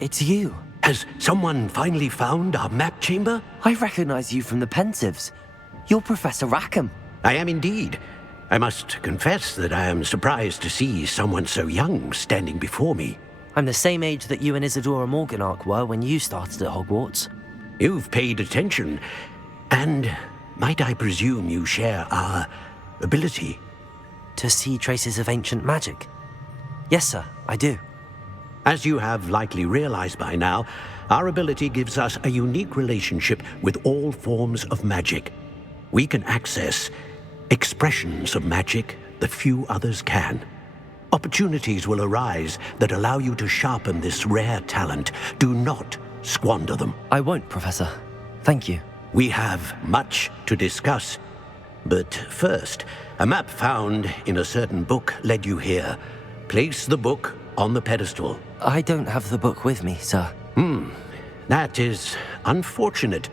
it's you. Has someone finally found our map chamber? I recognize you from the Pensives. You're Professor Rackham. I am indeed. I must confess that I am surprised to see someone so young standing before me. I'm the same age that you and Isadora Morganach were when you started at Hogwarts. You've paid attention, and might I presume you share our ability? To see traces of ancient magic? Yes, sir, I do. As you have likely realized by now, our ability gives us a unique relationship with all forms of magic. We can access expressions of magic that few others can. Opportunities will arise that allow you to sharpen this rare talent. Do not squander them. I won't, Professor. Thank you. We have much to discuss. But first, a map found in a certain book led you here. Place the book on the pedestal. I don't have the book with me, sir. That is unfortunate.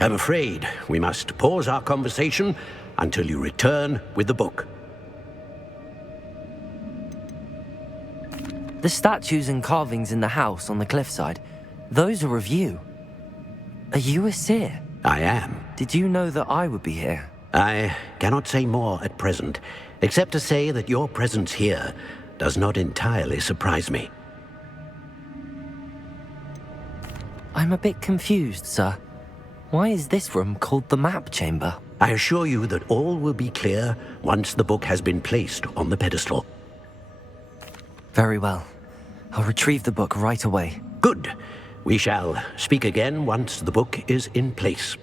I'm afraid we must pause our conversation until you return with the book. The statues and carvings in the house on the cliffside, those are of you. Are you a seer? I am. Did you know that I would be here? I cannot say more at present, except to say that your presence here does not entirely surprise me. I'm a bit confused, sir. Why is this room called the map chamber? I assure you that all will be clear once the book has been placed on the pedestal. Very well. I'll retrieve the book right away. Good. We shall speak again once the book is in place.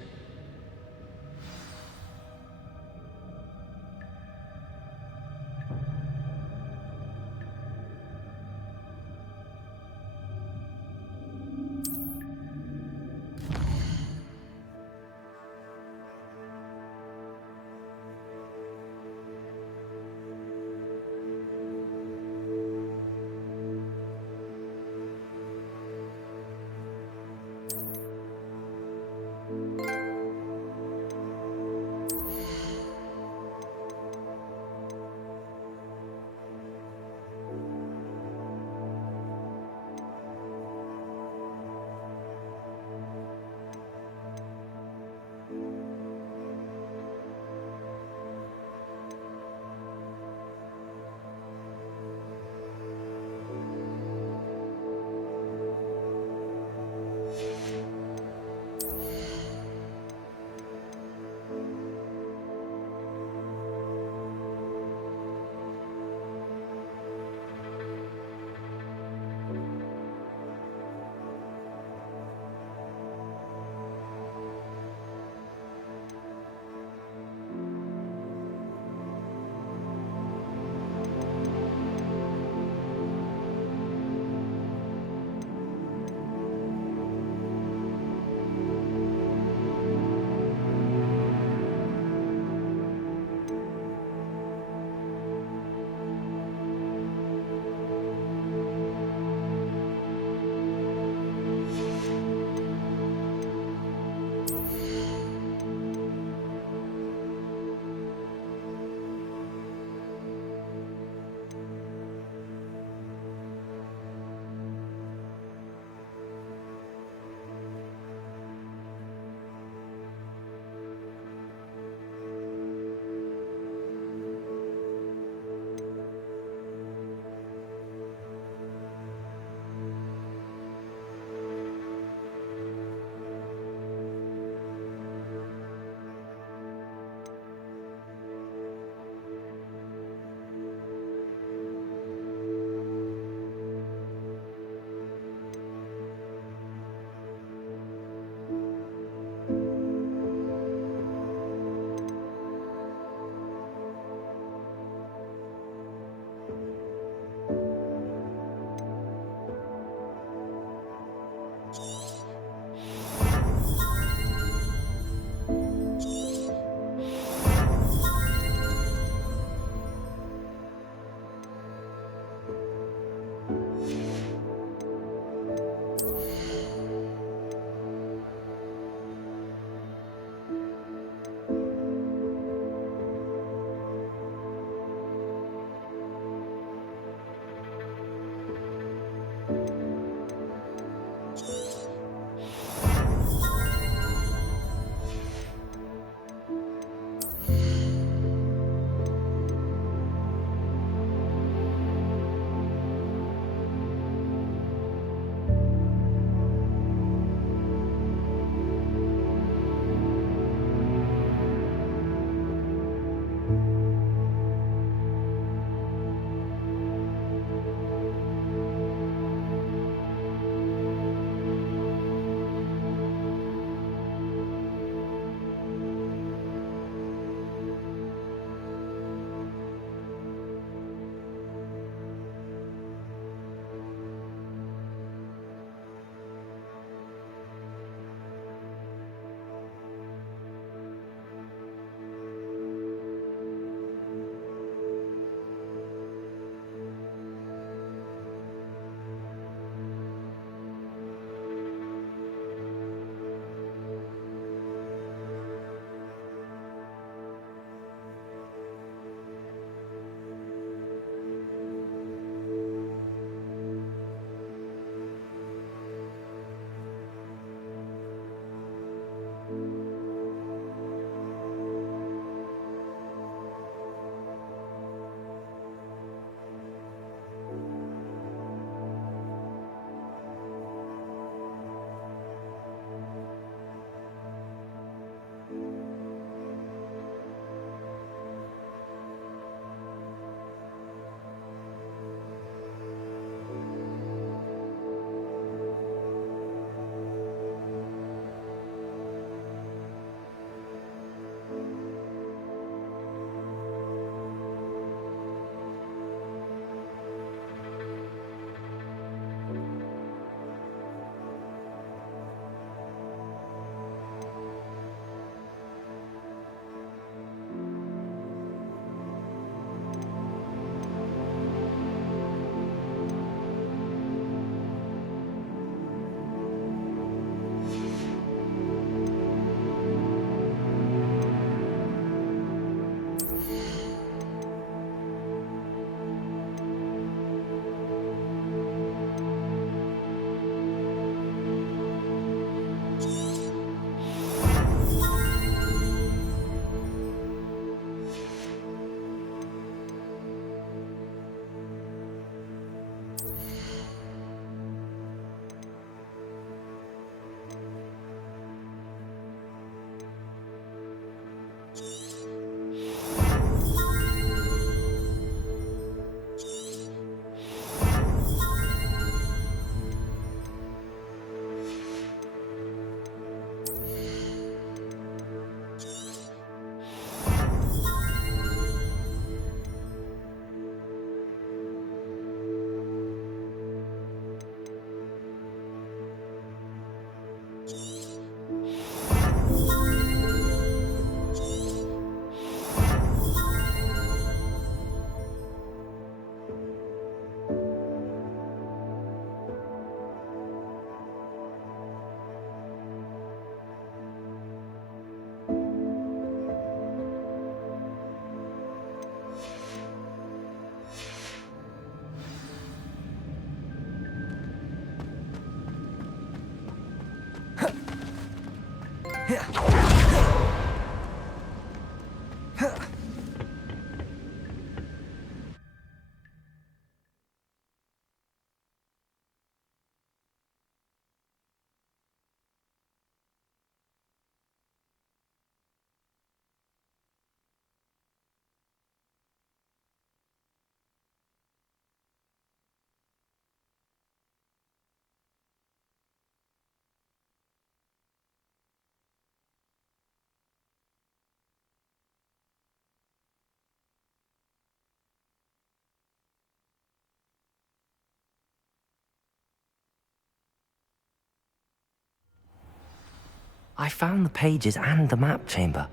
I found the pages and the map chamber.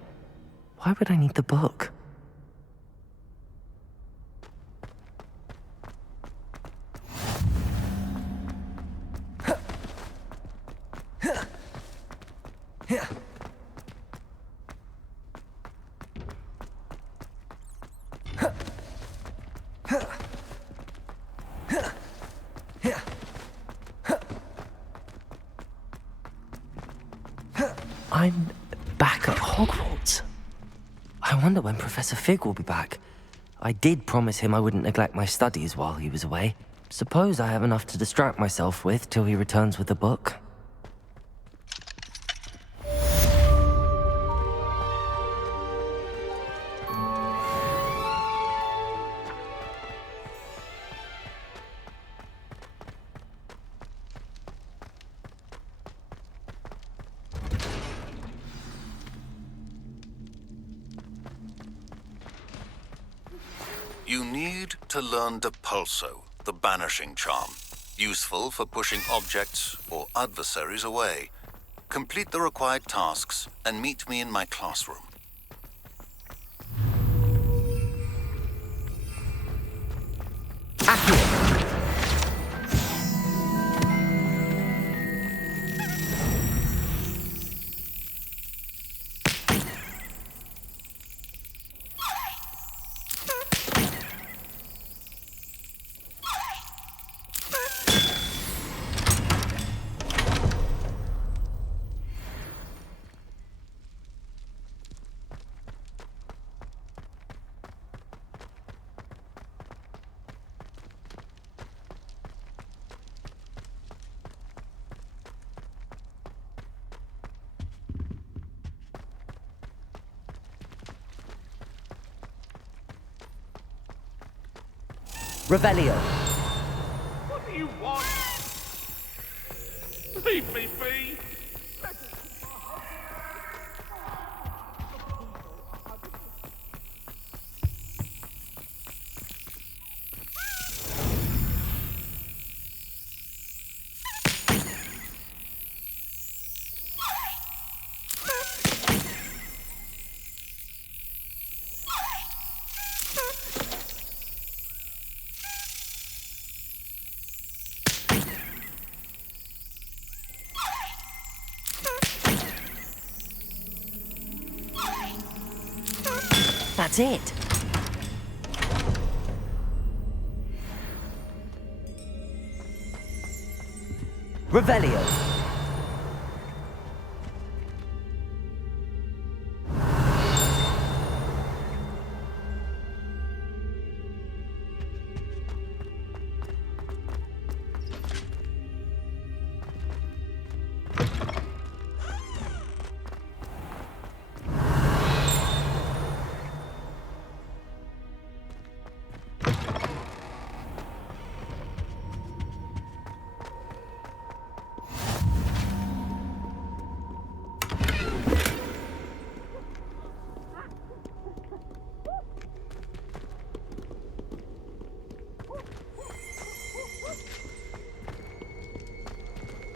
Why would I need the book? I'm back at Hogwarts. I wonder when Professor Fig will be back. I did promise him I wouldn't neglect my studies while he was away. Suppose I have enough to distract myself with till he returns with the book. You need to learn Depulso, the banishing charm, useful for pushing objects or adversaries away. Complete the required tasks and meet me in my classroom. Revelio. What do you want? Leave me be! That's it. Revelio.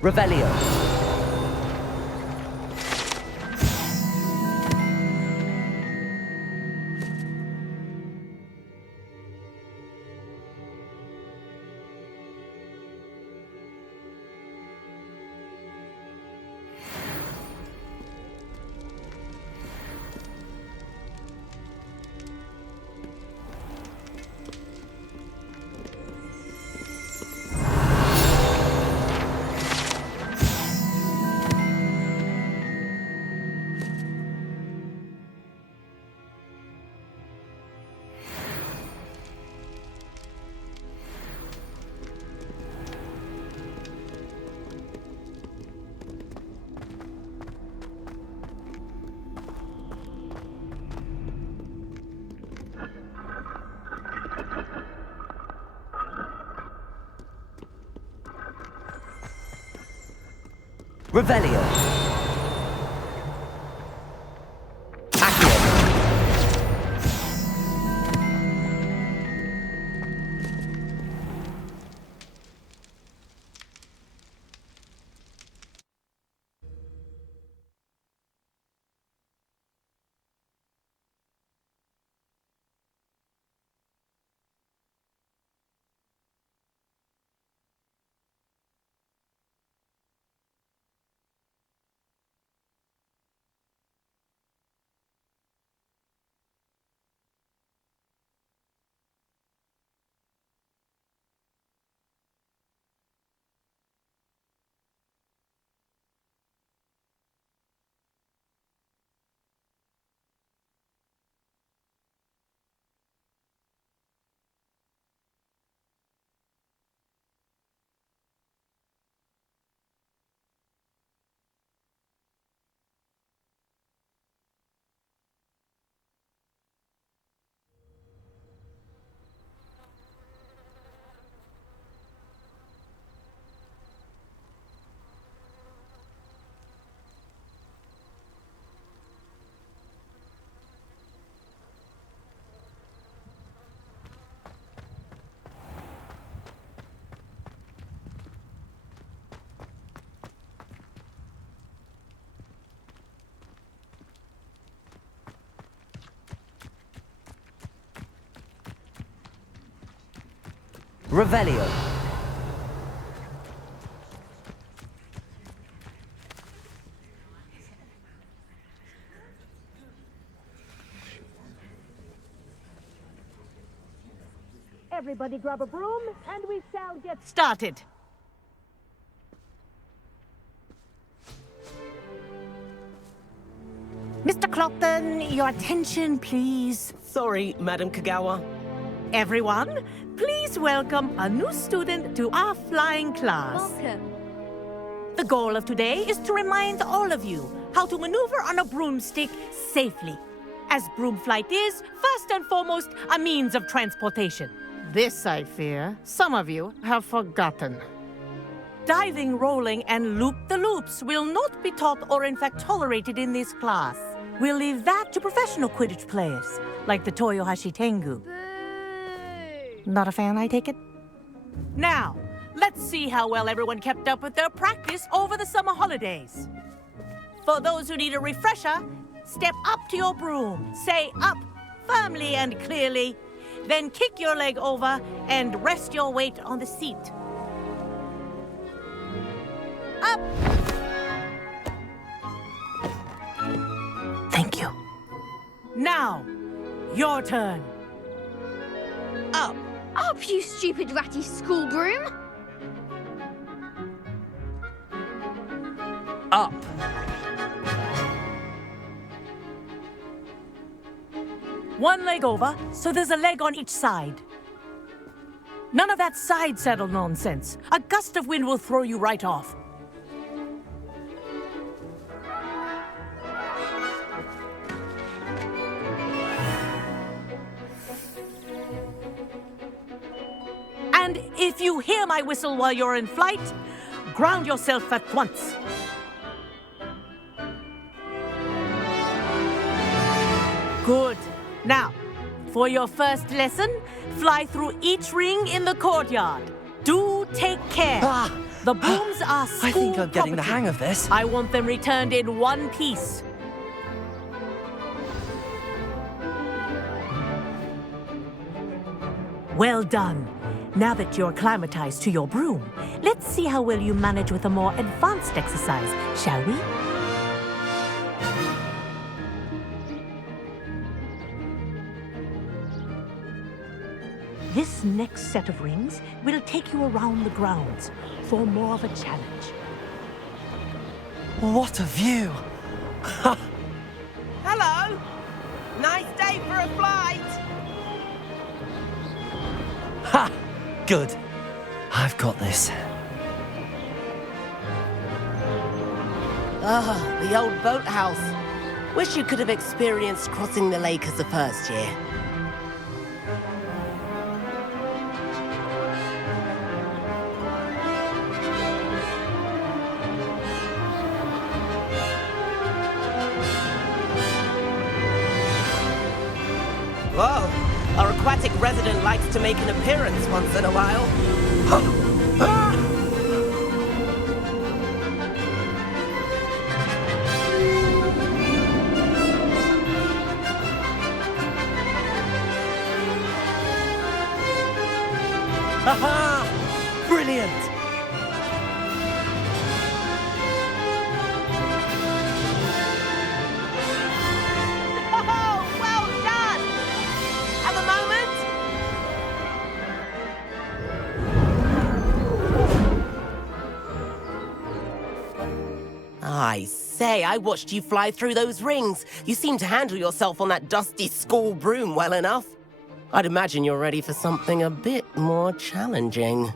Revelio. Revelio. Accio. Revelio. Everybody grab a broom, and we shall get started. Mr. Clopton, your attention, please. Sorry, Madam Kagawa. Everyone, please welcome a new student to our flying class. Welcome. The goal of today is to remind all of you how to maneuver on a broomstick safely, as broom flight is, first and foremost, a means of transportation. This, I fear, some of you have forgotten. Diving, rolling, and loop-the-loops will not be taught or in fact tolerated in this class. We'll leave that to professional Quidditch players, like the Toyohashi Tengu. Not a fan, I take it? Now, let's see how well everyone kept up with their practice over the summer holidays. For those who need a refresher, step up to your broom, say up firmly and clearly, then kick your leg over and rest your weight on the seat. Up! Thank you. Now, your turn. Up! Up, you stupid ratty school broom! Up. One leg over, so there's a leg on each side. None of that side saddle nonsense. A gust of wind will throw you right off. And if you hear my whistle while you're in flight, ground yourself at once. Good. Now, for your first lesson, fly through each ring in the courtyard. Do take care. The brooms are school I think I'm getting the property. hang of this. I want them returned in one piece. Well done. Now that you're acclimatized to your broom, let's see how well you manage with a more advanced exercise, shall we? This next set of rings will take you around the grounds for more of a challenge. What a view! Hello! Nice day for a flight! Ha! Good. I've got this. Ah, the old boathouse. Wish you could have experienced crossing the lake as a first year. president likes to make an appearance once in a while. Haha! Brilliant! Oh, well done! Have a moment? I say, I watched you fly through those rings. You seem to handle yourself on that dusty school broom well enough. I'd imagine you're ready for something a bit more challenging.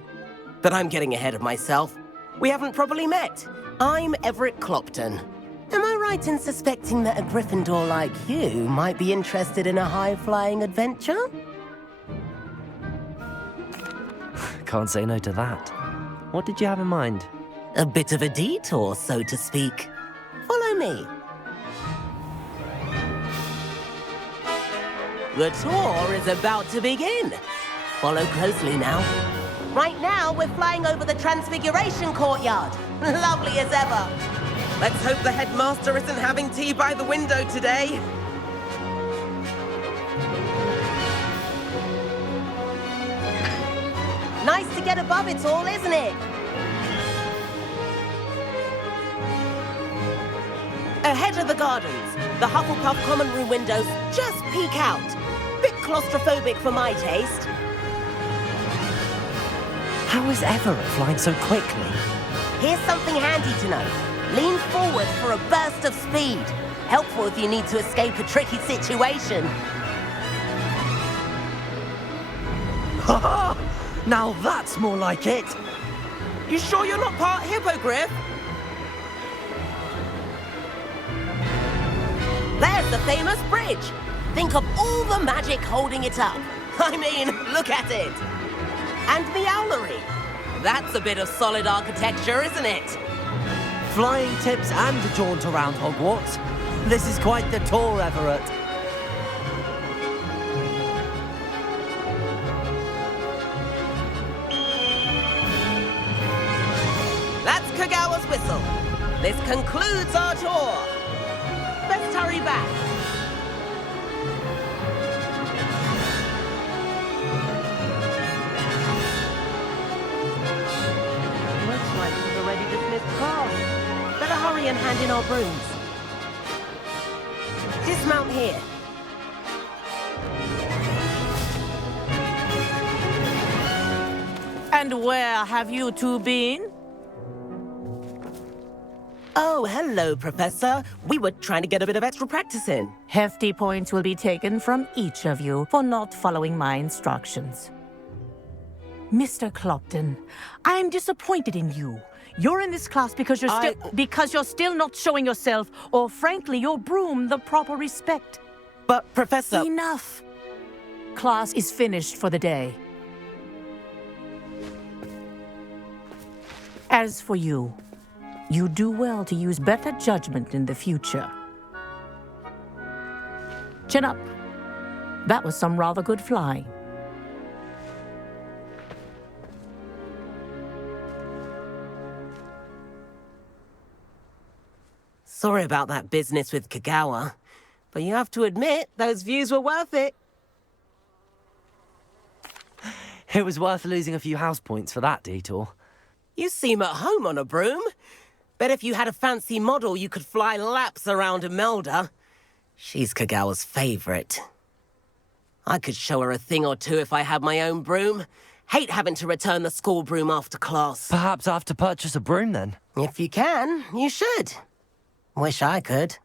But I'm getting ahead of myself. We haven't properly met. I'm Everett Clopton. Am I right in suspecting that a Gryffindor like you might be interested in a high-flying adventure? Can't say no to that. What did you have in mind? A bit of a detour, so to speak. Follow me. The tour is about to begin. Follow closely now. Right now, we're flying over the Transfiguration Courtyard. Lovely as ever. Let's hope the headmaster isn't having tea by the window today. Nice to get above it all, isn't it? Ahead of the gardens, the Hufflepuff common room windows just peek out. Bit claustrophobic for my taste. How is Everett flying so quickly? Here's something handy to know. Lean forward for a burst of speed. Helpful if you need to escape a tricky situation. Haha! Now that's more like it! You sure you're not part hippogriff? There's the famous bridge. Think of all the magic holding it up. I mean, look at it. And the owlery. That's a bit of solid architecture, isn't it? Flying tips and a jaunt around Hogwarts. This is quite the tour, Everett. That's Kagawa's whistle. This concludes our tour. Let's hurry back. Looks like we've already dismissed class. Better hurry and hand in our brooms. Dismount here. And where have you two been? Oh, hello, Professor. We were trying to get a bit of extra practice in. Hefty points will be taken from each of you for not following my instructions. Mr. Clopton, I'm disappointed in you. You're in this class because you're still not showing yourself, or frankly, your broom, the proper respect. But, Professor... Enough. Class is finished for the day. As for you, you do well to use better judgment in the future. Chin up. That was some rather good flying. Sorry about that business with Kagawa, but you have to admit, those views were worth it. It was worth losing a few house points for that detour. You seem at home on a broom. Bet if you had a fancy model, you could fly laps around Imelda. She's Kagawa's favorite. I could show her a thing or two if I had my own broom. Hate having to return the school broom after class. Perhaps I have to purchase a broom then. If you can, you should. Wish I could.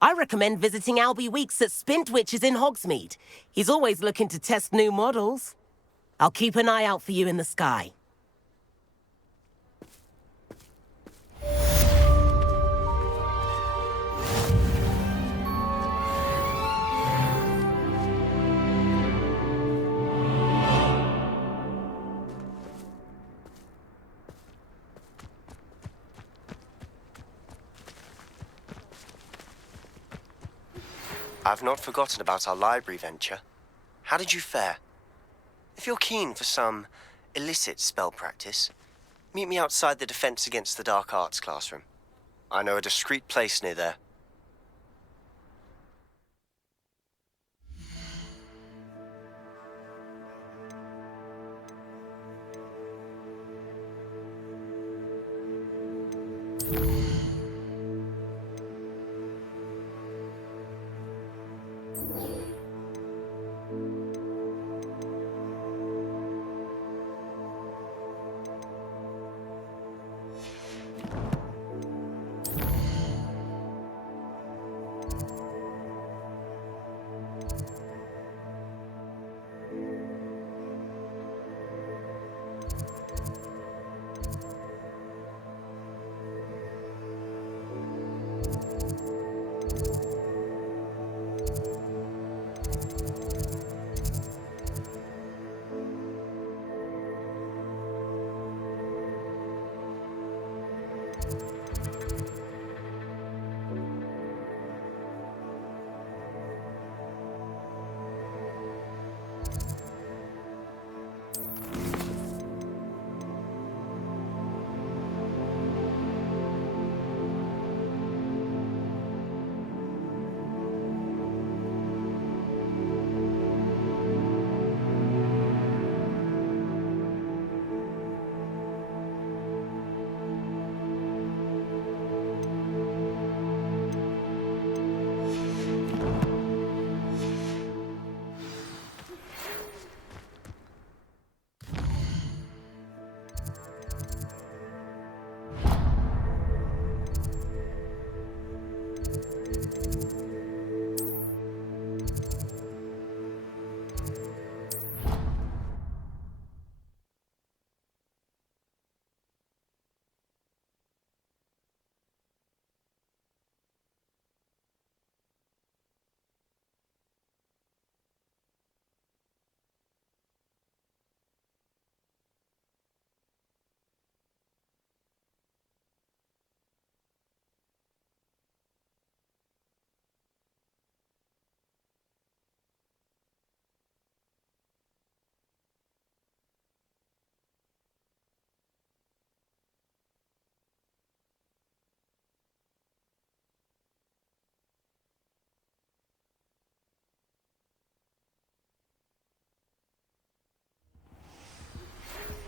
I recommend visiting Albie Weeks at Spintwitches in Hogsmeade. He's always looking to test new models. I'll keep an eye out for you in the sky. I've not forgotten about our library venture. How did you fare? If you're keen for some illicit spell practice, meet me outside the Defense Against the Dark Arts classroom. I know a discreet place near there.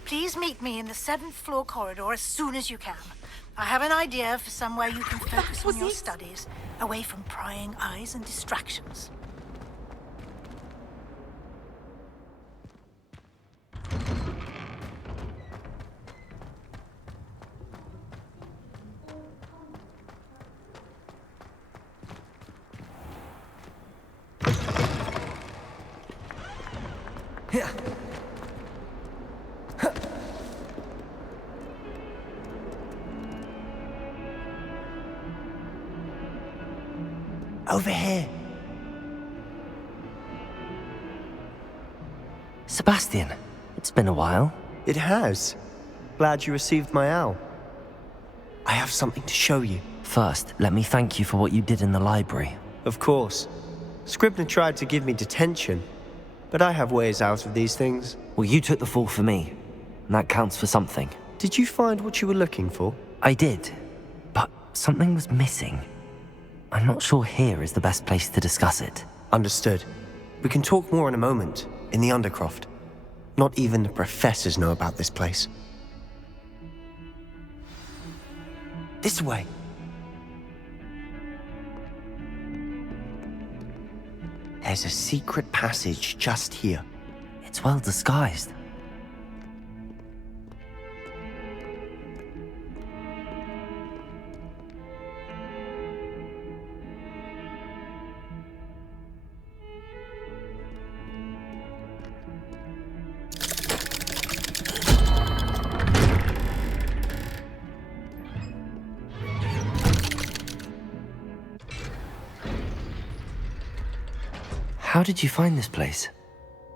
Please meet me in the 7th floor corridor as soon as you can. I have an idea for somewhere you can focus on your studies, away from prying eyes and distractions. Over here. Sebastian, it's been a while. It has. Glad you received my owl. I have something to show you. First, let me thank you for what you did in the library. Of course. Scribner tried to give me detention, but I have ways out of these things. Well, you took the fall for me, and that counts for something. Did you find what you were looking for? I did, but something was missing. I'm not sure here is the best place to discuss it. Understood. We can talk more in a moment, in the Undercroft. Not even the professors know about this place. This way. There's a secret passage just here. It's well disguised. How did you find this place?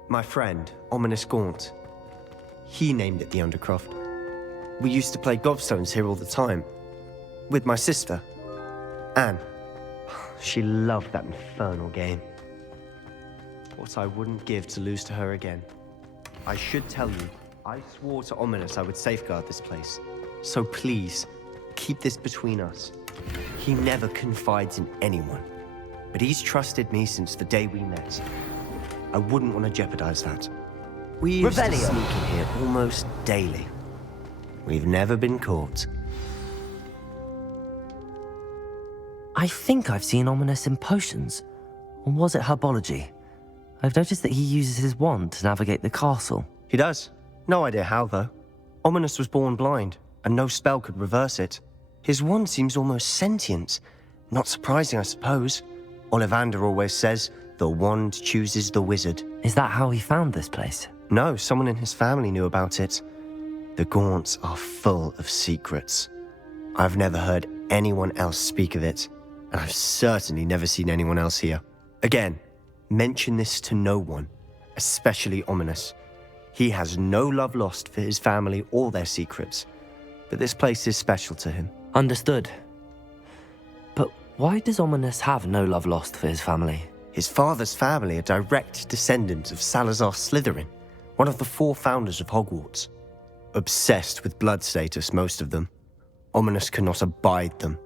My friend, Ominous Gaunt. He named it the Undercroft. We used to play gobstones here all the time. With my sister, Anne. She loved that infernal game. What I wouldn't give to lose to her again. I should tell you, I swore to Ominous I would safeguard this place. So please, keep this between us. He never confides in anyone, but he's trusted me since the day we met. I wouldn't want to jeopardize that. We used to sneak in here almost daily. We've never been caught. I think I've seen Ominous in potions. Or was it herbology? I've noticed that he uses his wand to navigate the castle. He does. No idea how, though. Ominous was born blind, and no spell could reverse it. His wand seems almost sentient. Not surprising, I suppose. Ollivander always says, the wand chooses the wizard. Is that how he found this place? No, someone in his family knew about it. The Gaunts are full of secrets. I've never heard anyone else speak of it, and I've certainly never seen anyone else here. Again, mention this to no one, especially Ominous. He has no love lost for his family or their secrets, but this place is special to him. Understood. But why does Ominous have no love lost for his family? His father's family are direct descendants of Salazar Slytherin, one of the 4 founders of Hogwarts. Obsessed with blood status, most of them. Ominous cannot abide them,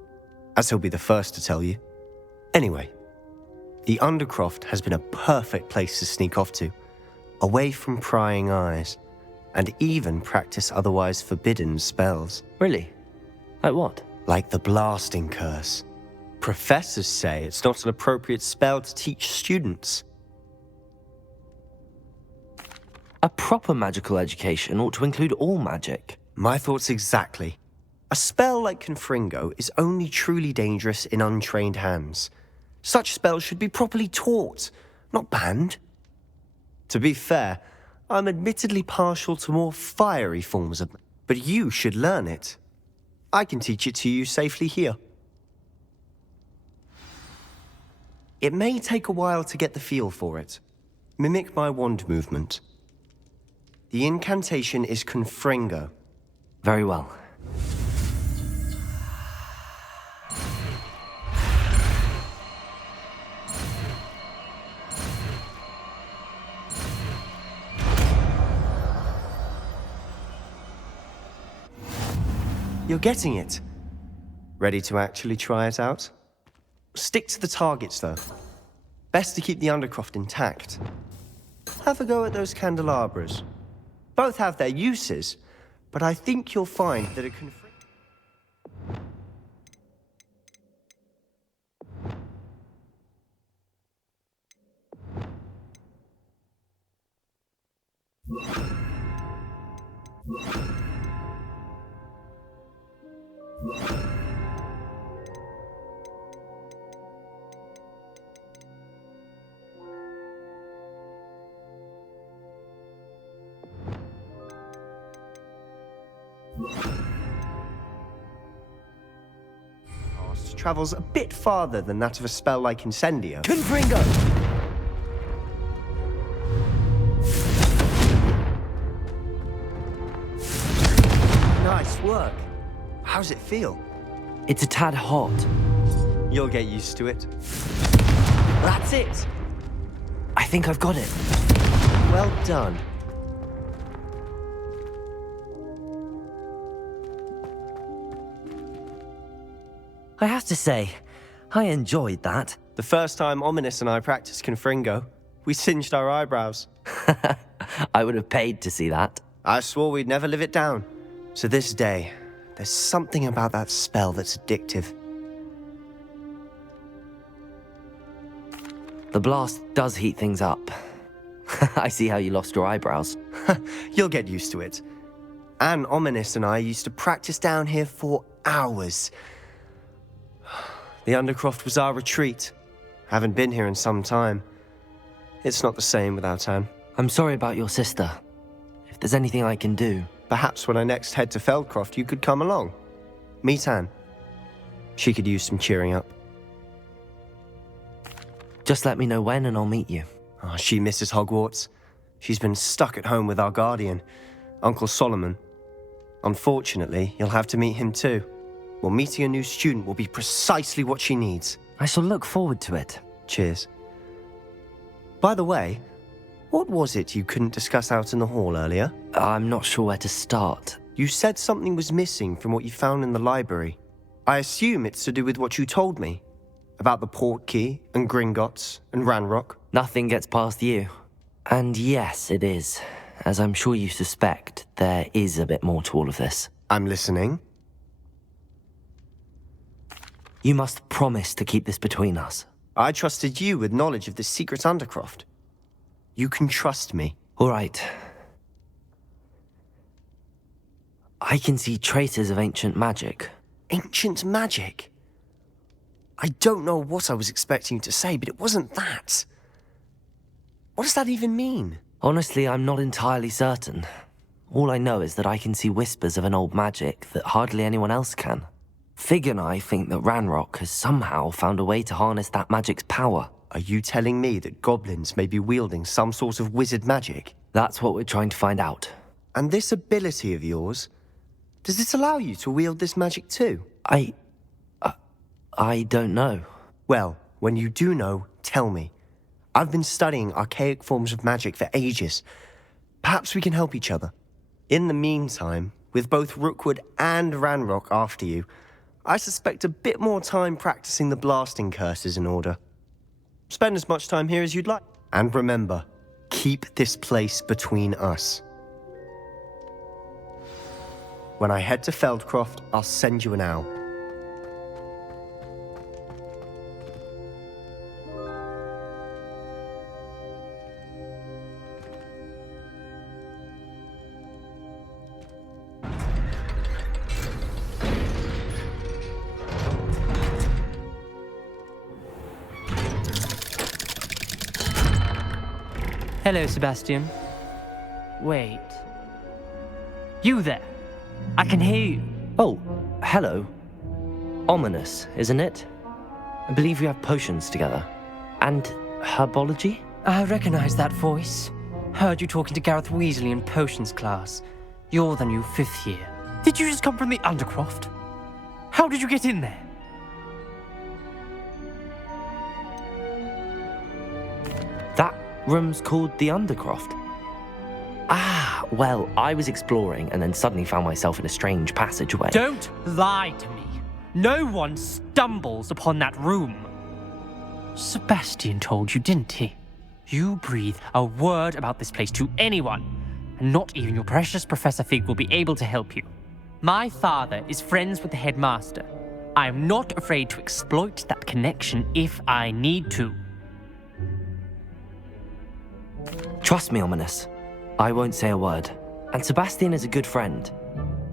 as he'll be the first to tell you. Anyway, the Undercroft has been a perfect place to sneak off to, away from prying eyes, and even practice otherwise forbidden spells. Really? Like what? Like the blasting curse. Professors say it's not an appropriate spell to teach students. A proper magical education ought to include all magic. My thoughts exactly. A spell like Confringo is only truly dangerous in untrained hands. Such spells should be properly taught, not banned. To be fair, I'm admittedly partial to more fiery forms of... but you should learn it. I can teach it to you safely here. It may take a while to get the feel for it. Mimic my wand movement. The incantation is Confringo. Very well. You're getting it. Ready to actually try it out? Stick to the targets, though. Best to keep the Undercroft intact. Have a go at those candelabras. Both have their uses, but I think you'll find that it can... travels a bit farther than that of a spell like Incendio. Confringo! Nice work. How's it feel? It's a tad hot. You'll get used to it. That's it! I think I've got it. Well done. I have to say, I enjoyed that. The first time Ominous and I practiced Confringo, we singed our eyebrows. I would have paid to see that. I swore we'd never live it down. To this day, there's something about that spell that's addictive. The blast does heat things up. I see how you lost your eyebrows. You'll get used to it. Anne, Ominous, and I used to practice down here for hours. The Undercroft was our retreat. Haven't been here in some time. It's not the same without Anne. I'm sorry about your sister. If there's anything I can do... Perhaps when I next head to Feldcroft, you could come along. Meet Anne. She could use some cheering up. Just let me know when and I'll meet you. Oh, she misses Hogwarts. She's been stuck at home with our guardian, Uncle Solomon. Unfortunately, you'll have to meet him too. Well, meeting a new student will be precisely what she needs. I shall look forward to it. Cheers. By the way, What was it you couldn't discuss out in the hall earlier? I'm not sure where to start. You said something was missing from what you found in the library. I assume it's to do with what you told me. About the port key, and Gringotts, and Ranrock. Nothing gets past you. And yes, it is. As I'm sure you suspect, there is a bit more to all of this. I'm listening. You must promise to keep this between us. I trusted you with knowledge of the secret Undercroft. You can trust me. All right. I can see traces of ancient magic. Ancient magic? I don't know what I was expecting you to say, but it wasn't that. What does that even mean? Honestly, I'm not entirely certain. All I know is that I can see whispers of an old magic that hardly anyone else can. Fig and I think that Ranrock has somehow found a way to harness that magic's power. Are you telling me that goblins may be wielding some sort of wizard magic? That's what we're trying to find out. And this ability of yours, does it allow you to wield this magic too? I don't know. Well, when you do know, tell me. I've been studying archaic forms of magic for ages. Perhaps we can help each other. In the meantime, with both Rookwood and Ranrock after you, I suspect a bit more time practicing the blasting curse is in order. Spend as much time here as you'd like. And remember, keep this place between us. When I head to Feldcroft, I'll send you an owl. Hello, Sebastian. Wait. You there? I can hear you. Oh, hello. Ominous, isn't it? I believe we have potions together. And herbology? I recognize that voice. Heard you talking to Gareth Weasley in potions class. You're the new 5th year. Did you just come from the Undercroft? How did you get in there? That room's called the Undercroft. Ah, well, I was exploring and then suddenly found myself in a strange passageway. Don't lie to me. No one stumbles upon that room. Sebastian told you, didn't he? You breathe a word about this place to anyone, and not even your precious Professor Fig will be able to help you. My father is friends with the headmaster. I am not afraid to exploit that connection if I need to. Trust me, Ominous. I won't say a word. And Sebastian is a good friend.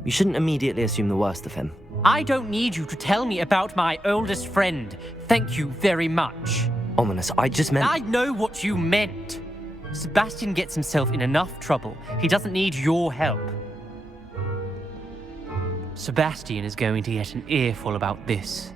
You shouldn't immediately assume the worst of him. I don't need you to tell me about my oldest friend. Thank you very much. Ominous, I just meant... I know what you meant. Sebastian gets himself in enough trouble. He doesn't need your help. Sebastian is going to get an earful about this.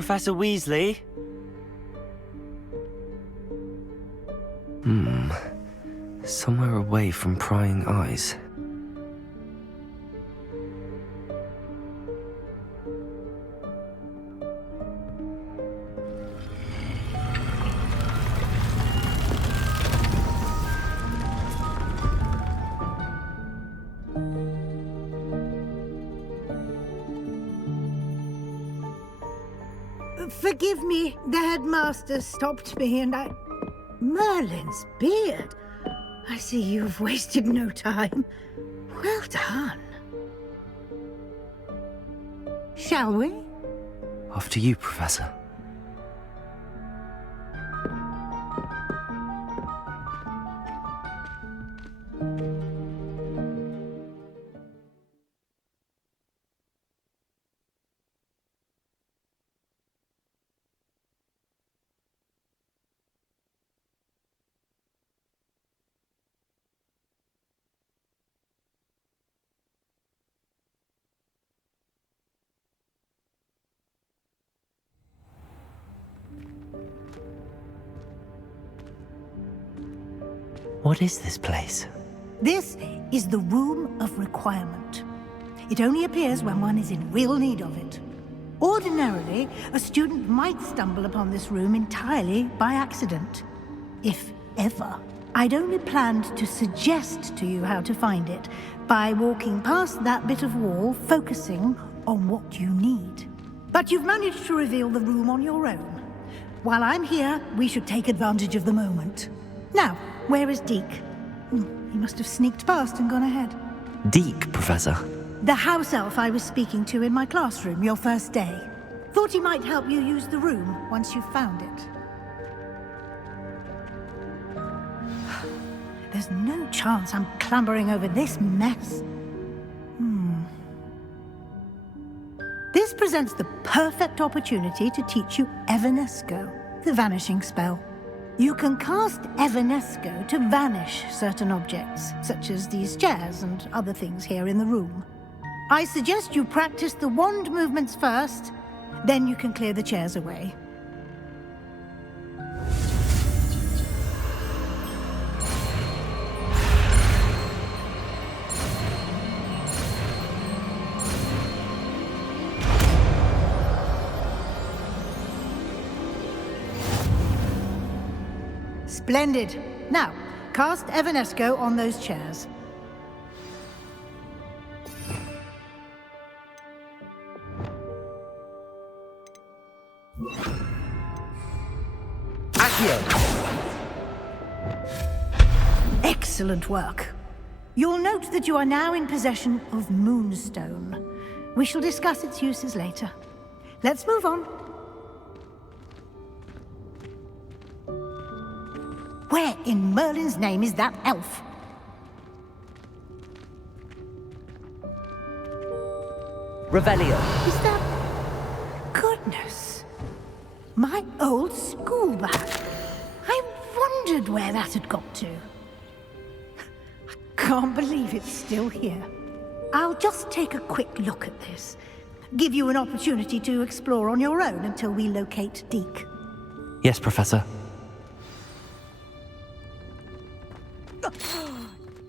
Professor Weasley? Somewhere away from prying eyes. Forgive me, the headmaster stopped me and I... Merlin's beard. I see you've wasted no time. Well done. Shall we? After you, Professor. What is this place? This is the Room of Requirement. It only appears when one is in real need of it. Ordinarily, a student might stumble upon this room entirely by accident. If ever. I'd only planned to suggest to you how to find it by walking past that bit of wall, focusing on what you need. But you've managed to reveal the room on your own. While I'm here, we should take advantage of the moment. Now, where is Deke? He must have sneaked past and gone ahead. Deke, Professor. The house elf I was speaking to in my classroom your first day. Thought he might help you use the room once you've found it. There's no chance I'm clambering over this mess. This presents the perfect opportunity to teach you Evanesco, the vanishing spell. You can cast Evanesco to vanish certain objects, such as these chairs and other things here in the room. I suggest you practice the wand movements first, then you can clear the chairs away. Splendid. Now, cast Evanesco on those chairs. Excellent work. You'll note that you are now in possession of Moonstone. We shall discuss its uses later. Let's move on. Where in Merlin's name is that elf? Revelio. Is that... Goodness. My old school bag. I wondered where that had got to. I can't believe it's still here. I'll just take a quick look at this. Give you an opportunity to explore on your own until we locate Deke. Yes, Professor.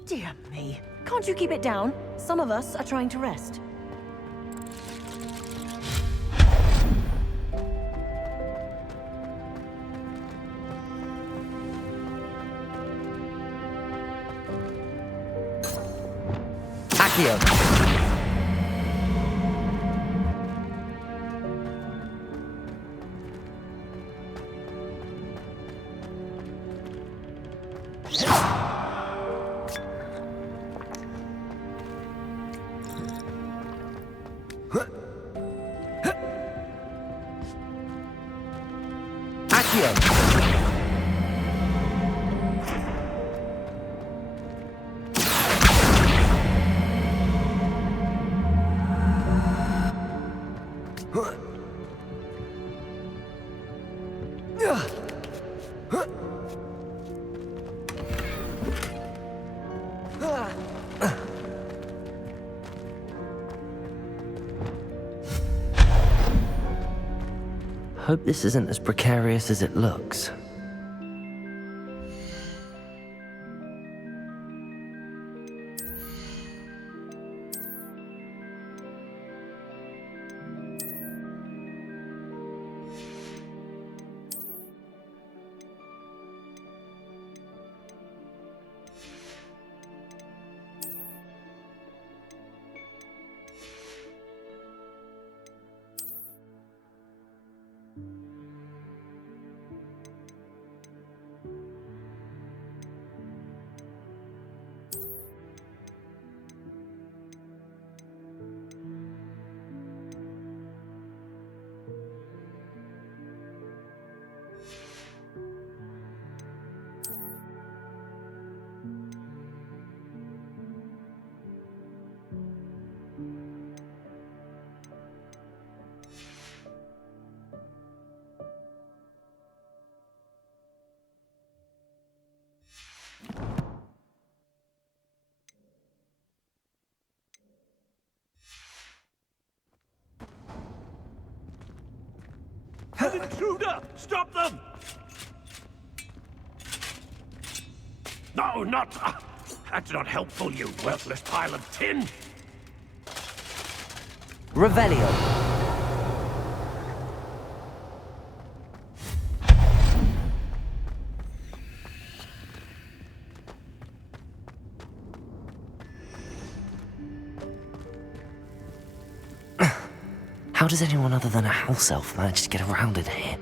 Dear me. Can't you keep it down? Some of us are trying to rest. Accio. Hope this isn't as precarious as it looks. An intruder! Stop them! No, not... that's not helpful, you worthless pile of tin! Revelio. How does anyone other than a house elf manage to get around in here?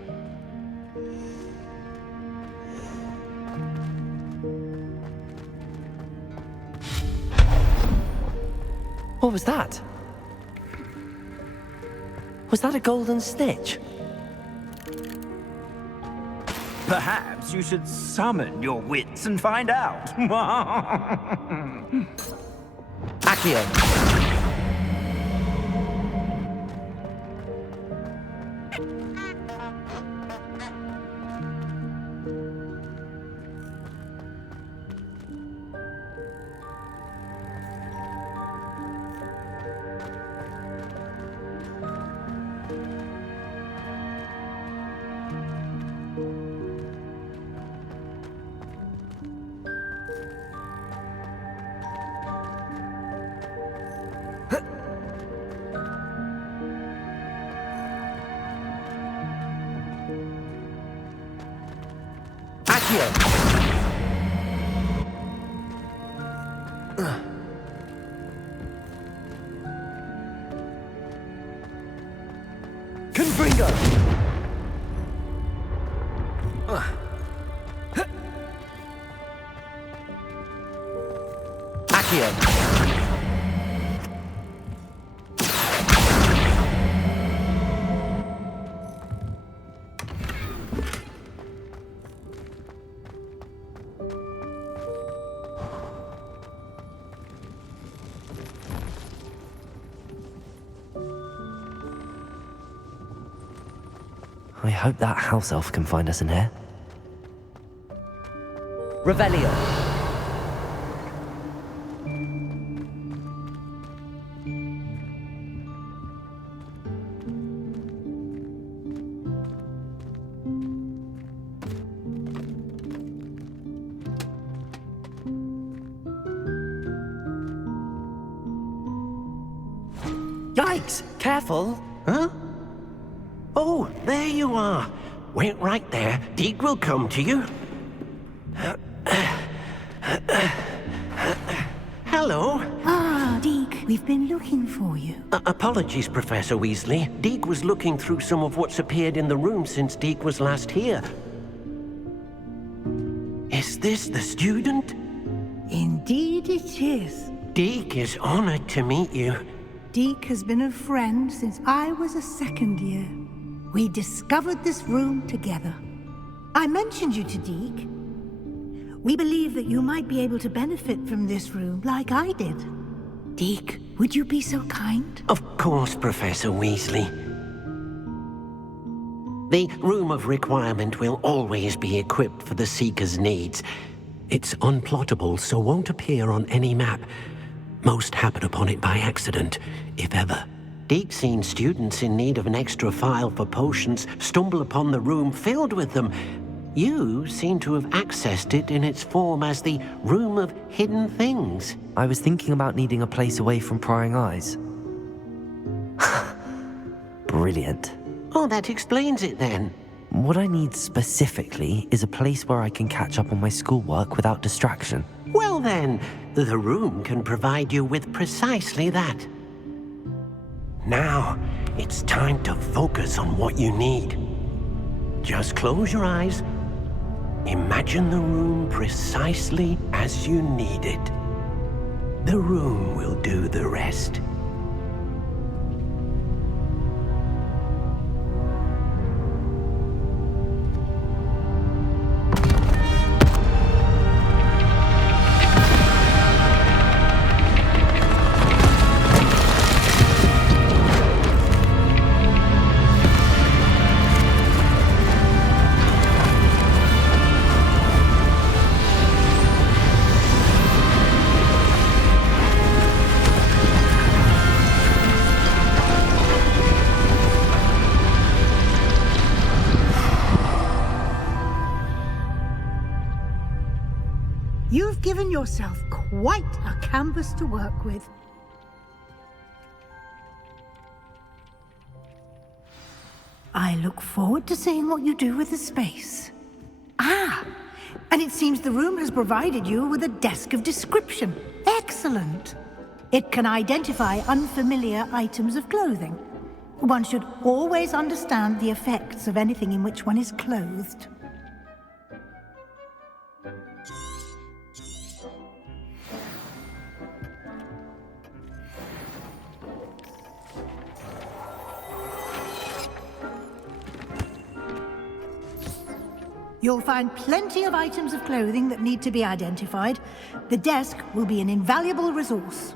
What was that? Was that a golden stitch? Perhaps you should summon your wits and find out. Accio. Confringo! Accio! I hope that house elf can find us in here. Revelio. Yikes! Careful! Huh? Oh, there you are. Wait right there. Deke will come to you. Hello. Ah, Deke, we've been looking for you. Apologies, Professor Weasley. Deke was looking through some of what's appeared in the room since Deke was last here. Is this the student? Indeed it is. Deke is honored to meet you. Deke has been a friend since I was a second year. We discovered this room together. I mentioned you to Deke. We believe that you might be able to benefit from this room like I did. Deke, would you be so kind? Of course, Professor Weasley. The Room of Requirement will always be equipped for the Seeker's needs. It's unplottable, so won't appear on any map. Most happen upon it by accident, if ever. Deke's seen students in need of an extra file for potions stumble upon the room filled with them. You seem to have accessed it in its form as the Room of Hidden Things. I was thinking about needing a place away from prying eyes. Brilliant. Oh, that explains it then. What I need specifically is a place where I can catch up on my schoolwork without distraction. Well then, the room can provide you with precisely that. Now, it's time to focus on what you need. Just close your eyes. Imagine the room precisely as you need it. The room will do the rest. You've given yourself quite a canvas to work with. I look forward to seeing what you do with the space. Ah, and it seems the room has provided you with a desk of description. Excellent. It can identify unfamiliar items of clothing. One should always understand the effects of anything in which one is clothed. You'll find plenty of items of clothing that need to be identified. The desk will be an invaluable resource.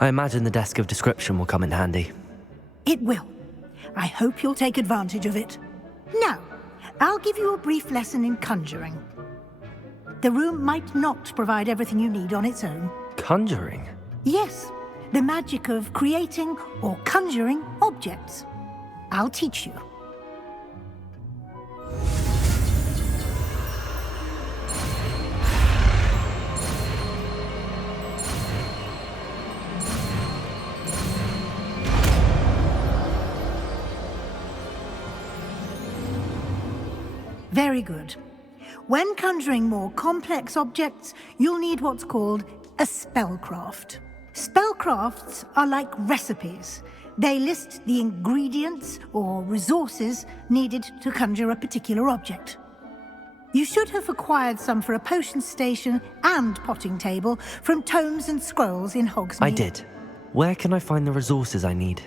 I imagine the desk of description will come in handy. It will. I hope you'll take advantage of it. Now, I'll give you a brief lesson in conjuring. The room might not provide everything you need on its own. Conjuring? Yes, the magic of creating or conjuring objects. I'll teach you. Very good. When conjuring more complex objects, you'll need what's called a spellcraft. Spellcrafts are like recipes. They list the ingredients or resources needed to conjure a particular object. You should have acquired some for a potion station and potting table from tomes and scrolls in Hogsmeade. I did. Where can I find the resources I need?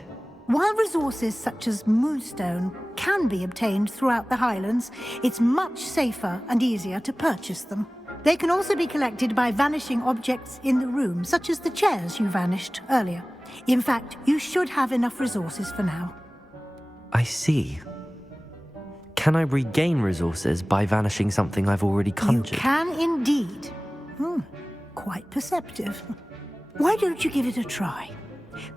While resources such as moonstone can be obtained throughout the Highlands, it's much safer and easier to purchase them. They can also be collected by vanishing objects in the room, such as the chairs you vanished earlier. In fact, you should have enough resources for now. I see. Can I regain resources by vanishing something I've already conjured? You can indeed. Quite perceptive. Why don't you give it a try?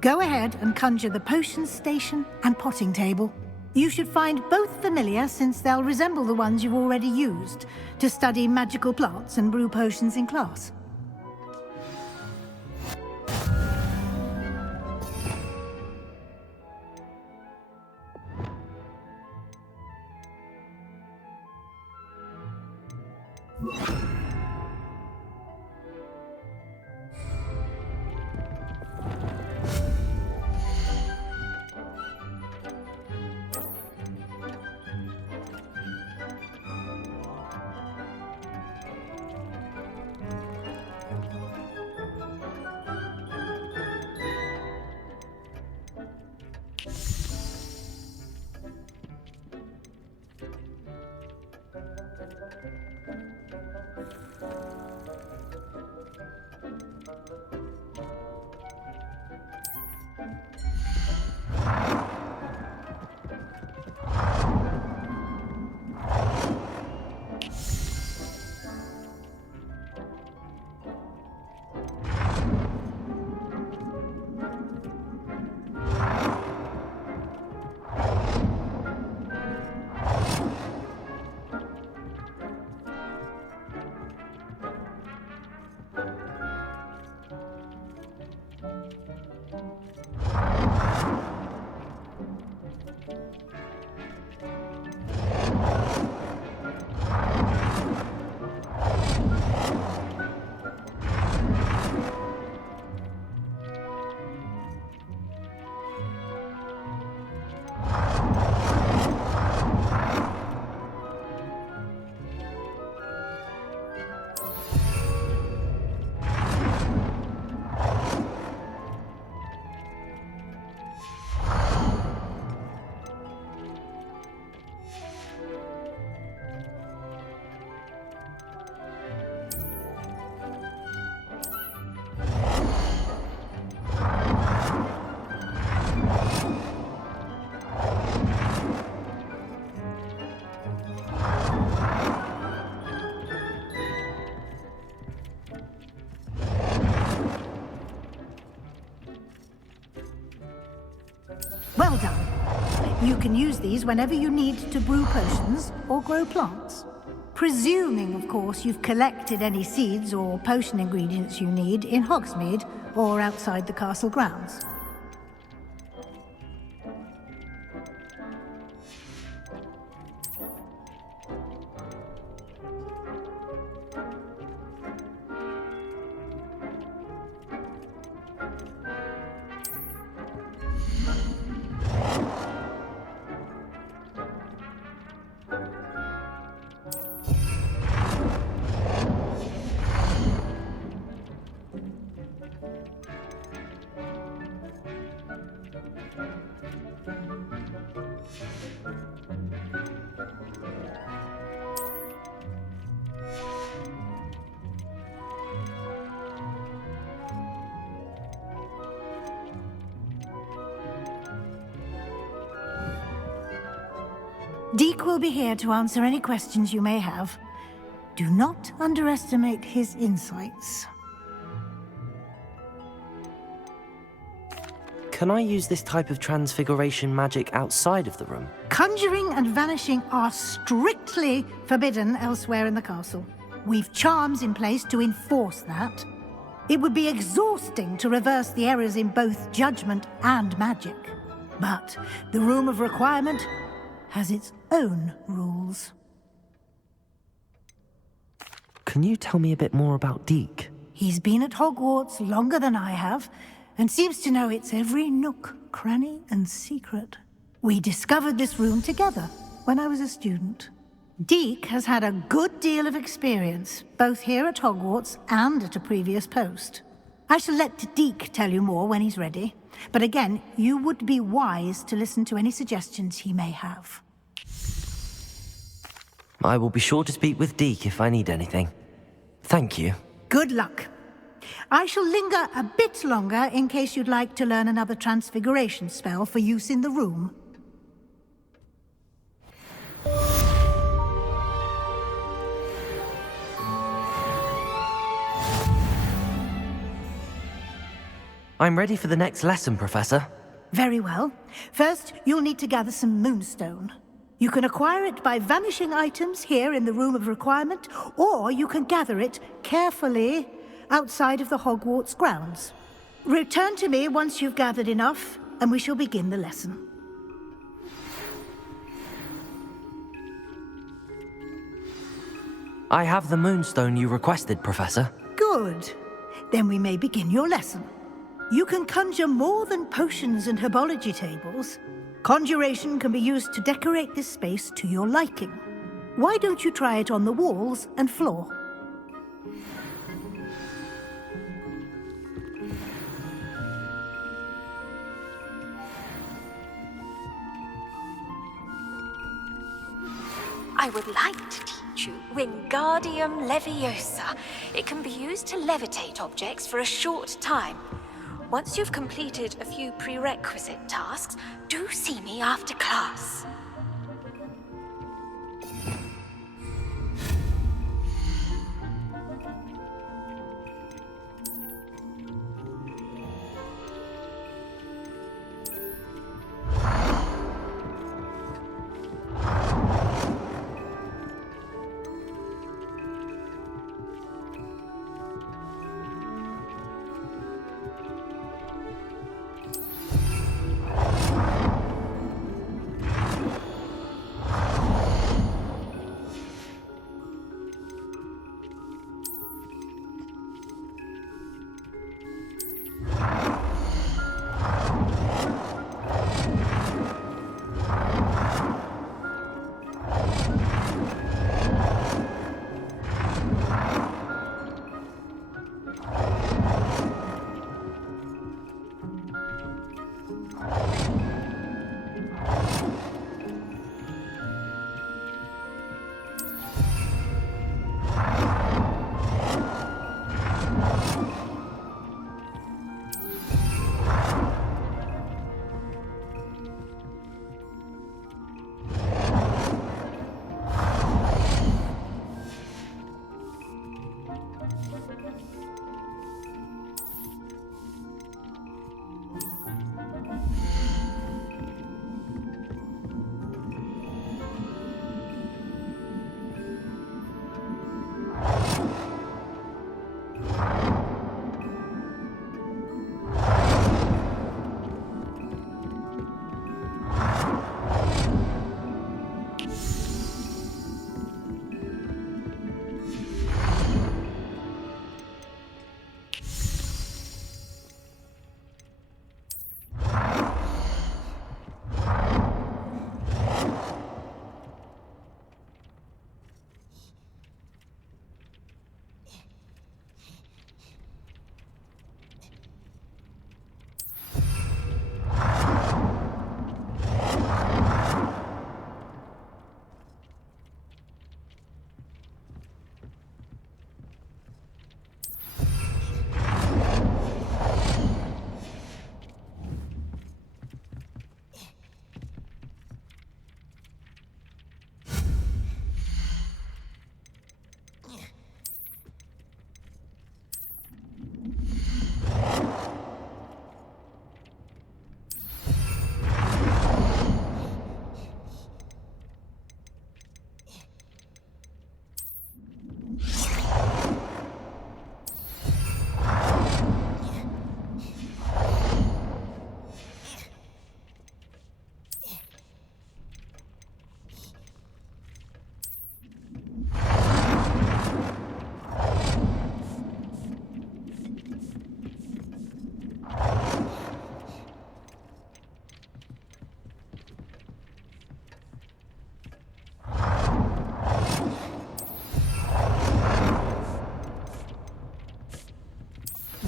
Go ahead and conjure the potion station and potting table. You should find both familiar, since they'll resemble the ones you've already used to study magical plants and brew potions in class. Well done. You can use these whenever you need to brew potions or grow plants. Presuming, of course, you've collected any seeds or potion ingredients you need in Hogsmeade or outside the castle grounds. Deek will be here to answer any questions you may have. Do not underestimate his insights. Can I use this type of transfiguration magic outside of the room? Conjuring and vanishing are strictly forbidden elsewhere in the castle. We've charms in place to enforce that. It would be exhausting to reverse the errors in both judgment and magic. But the Room of Requirement has its own rules. Can you tell me a bit more about Deek? He's been at Hogwarts longer than I have, and seems to know its every nook, cranny, and secret. We discovered this room together when I was a student. Deek has had a good deal of experience, both here at Hogwarts and at a previous post. I shall let Deek tell you more when he's ready, but again, you would be wise to listen to any suggestions he may have. I will be sure to speak with Deek if I need anything. Thank you. Good luck. I shall linger a bit longer in case you'd like to learn another transfiguration spell for use in the room. I'm ready for the next lesson, Professor. Very well. First, you'll need to gather some moonstone. You can acquire it by vanishing items here in the Room of Requirement, or you can gather it carefully outside of the Hogwarts grounds. Return to me once you've gathered enough, and we shall begin the lesson. I have the moonstone you requested, Professor. Good. Then we may begin your lesson. You can conjure more than potions and herbology tables. Conjuration can be used to decorate this space to your liking. Why don't you try it on the walls and floor? I would like to teach you Wingardium Leviosa. It can be used to levitate objects for a short time. Once you've completed a few prerequisite tasks, do see me after class.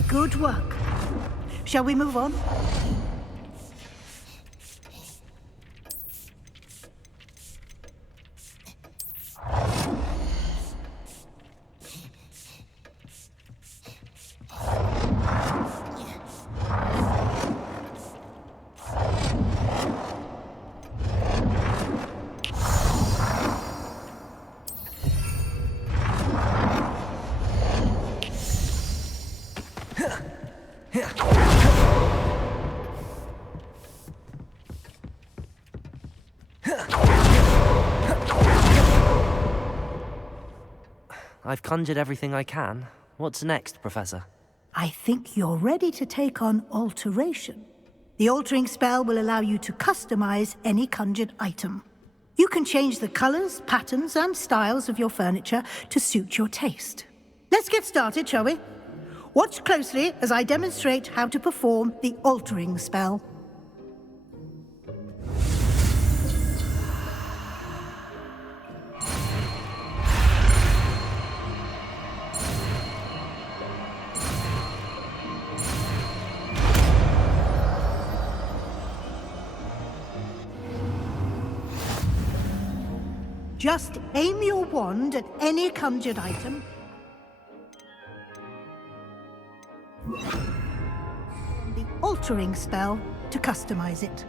Good work. Shall we move on? I've conjured everything I can. What's next, Professor? I think you're ready to take on alteration. The altering spell will allow you to customize any conjured item. You can change the colors, patterns, and styles of your furniture to suit your taste. Let's get started, shall we? Watch closely as I demonstrate how to perform the altering spell. Just aim your wand at any conjured item. The altering spell to customize it.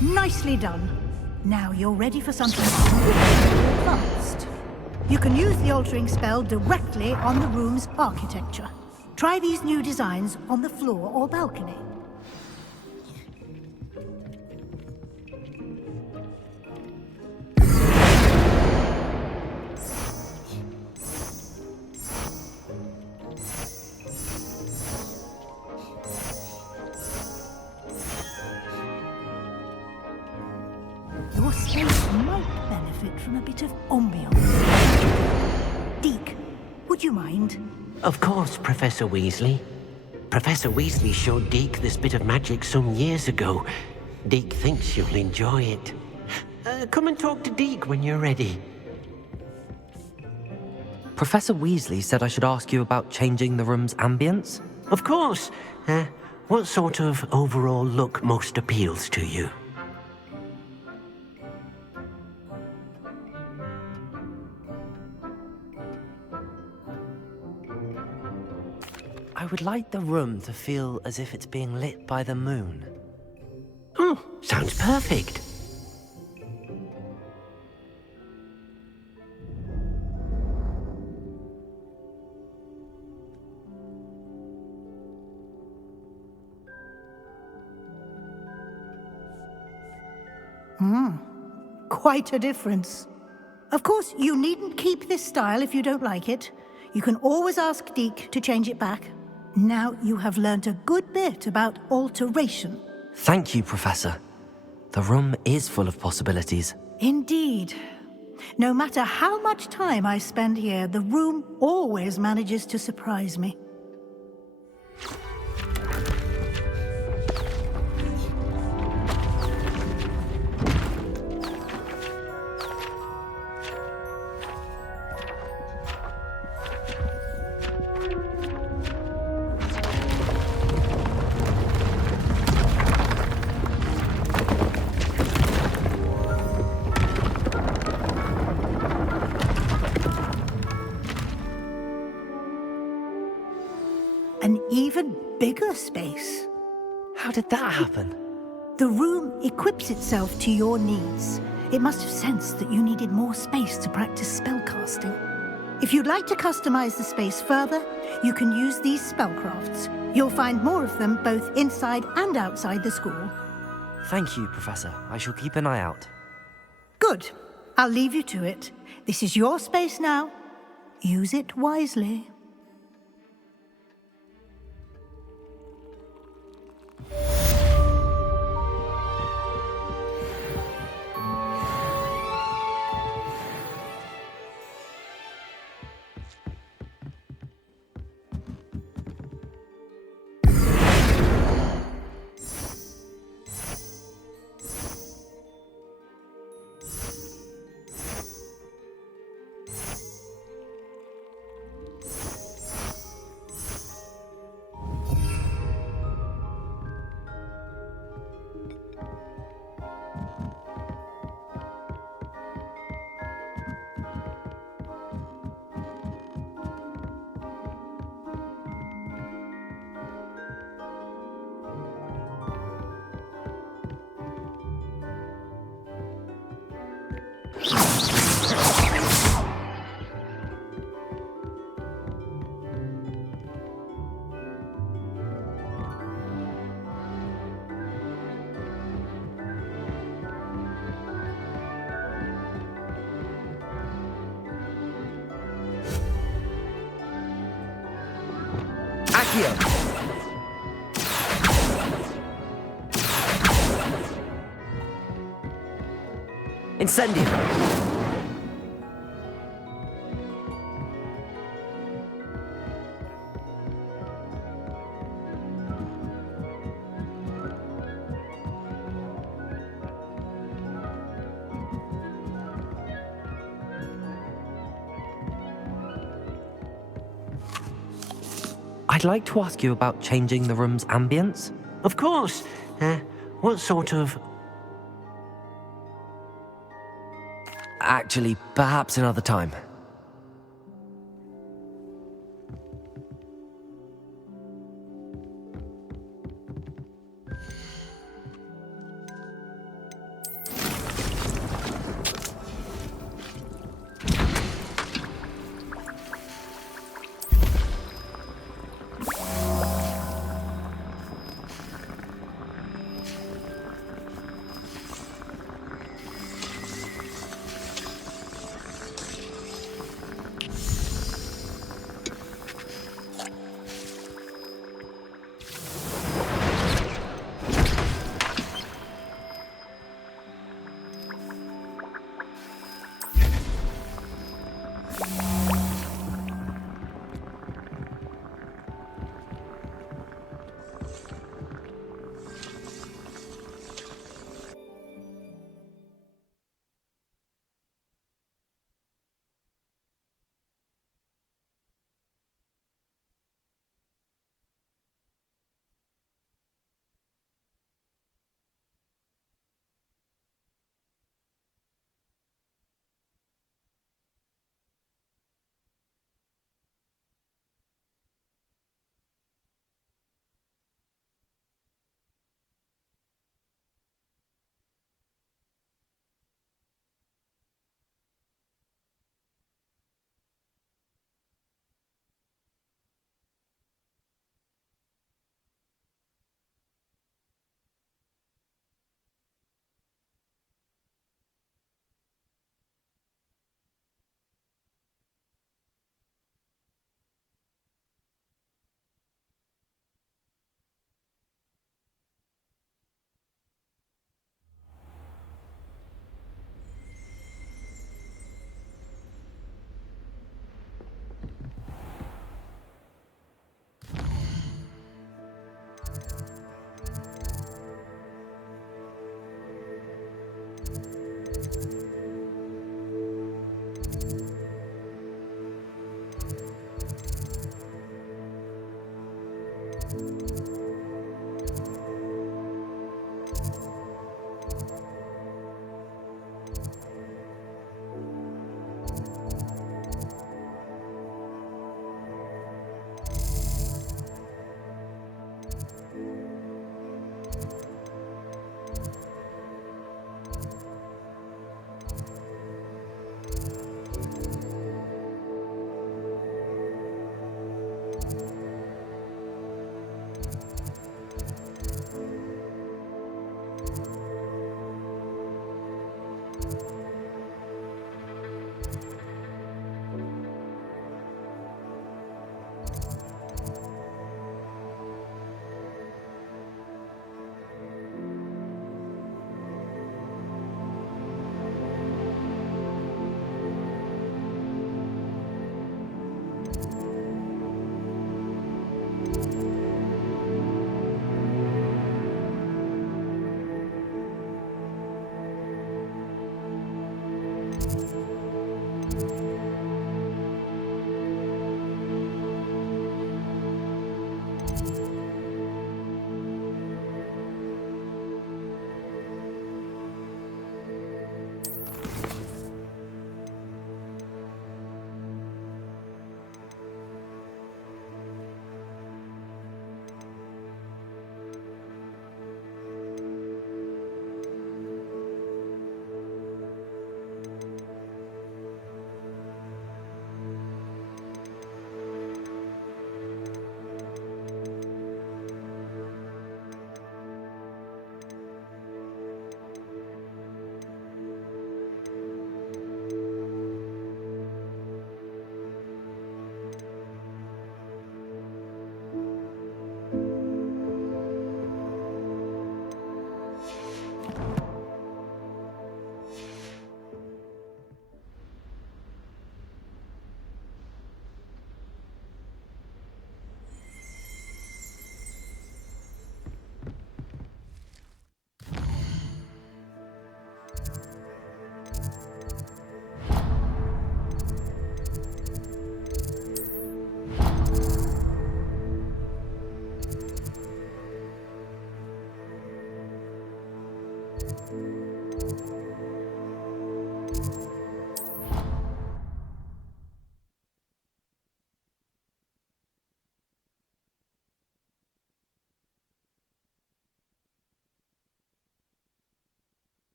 Nicely done. Now you're ready for something advanced. You can use the altering spell directly on the room's architecture. Try these new designs on the floor or balcony. Your space might benefit from a bit of ambiance. Deke, would you mind? Of course, Professor Weasley. Professor Weasley showed Deke this bit of magic some years ago. Deke thinks you'll enjoy it. Come and talk to Deke when you're ready. Professor Weasley said I should ask you about changing the room's ambience? Of course. What sort of overall look most appeals to you? I would like the room to feel as if it's being lit by the moon. Oh, sounds perfect. Quite a difference. Of course, you needn't keep this style if you don't like it. You can always ask Deke to change it back. Now you have learnt a good bit about alteration. Thank you, Professor. The room is full of possibilities. Indeed. No matter how much time I spend here, the room always manages to surprise me. bigger space. How did that happen? The room equips itself to your needs. It must have sensed that you needed more space to practice spellcasting. If you'd like to customize the space further, you can use these spellcrafts. You'll find more of them both inside and outside the school. Thank you, Professor. I shall keep an eye out. Good. I'll leave you to it. This is your space now. Use it wisely. Accio! Incendio! I'd like to ask you about changing the room's ambience. Of course. What sort of... Actually, perhaps another time.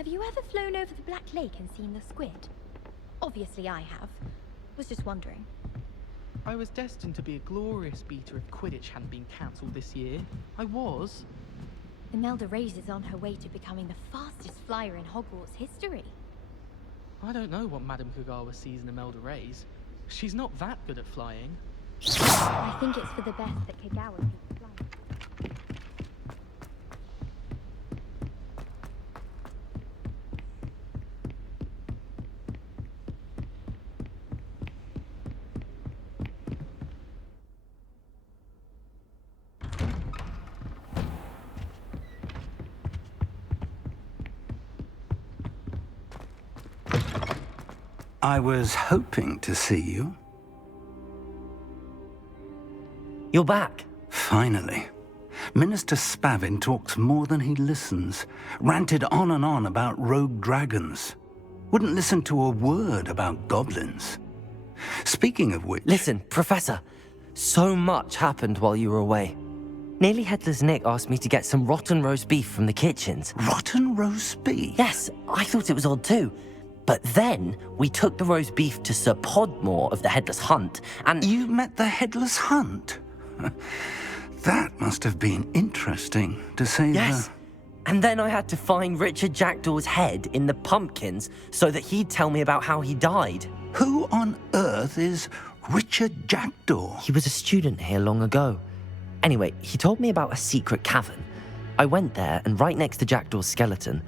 Have you ever flown over the Black Lake and seen the squid? Obviously I have. Was just wondering. I was destined to be a glorious beater if Quidditch hadn't been cancelled this year. I was. Imelda Reyes is on her way to becoming the fastest flyer in Hogwarts history. I don't know what Madame Kagawa sees in Imelda Reyes. She's not that good at flying. I think it's for the best that Kagawa keeps flying. I was hoping to see you. You're back. Finally. Minister Spavin talks more than he listens. Ranted on and on about rogue dragons. Wouldn't listen to a word about goblins. Speaking of which... Listen, Professor. So much happened while you were away. Nearly Headless Nick asked me to get some rotten roast beef from the kitchens. Rotten roast beef? Yes, I thought it was odd too. But then we took the roast beef to Sir Podmore of the Headless Hunt, and... You met the Headless Hunt? That must have been interesting, to say Yes. And then I had to find Richard Jackdaw's head in the pumpkins so that he'd tell me about how he died. Who on earth is Richard Jackdaw? He was a student here long ago. Anyway, he told me about a secret cavern. I went there, and right next to Jackdaw's skeleton,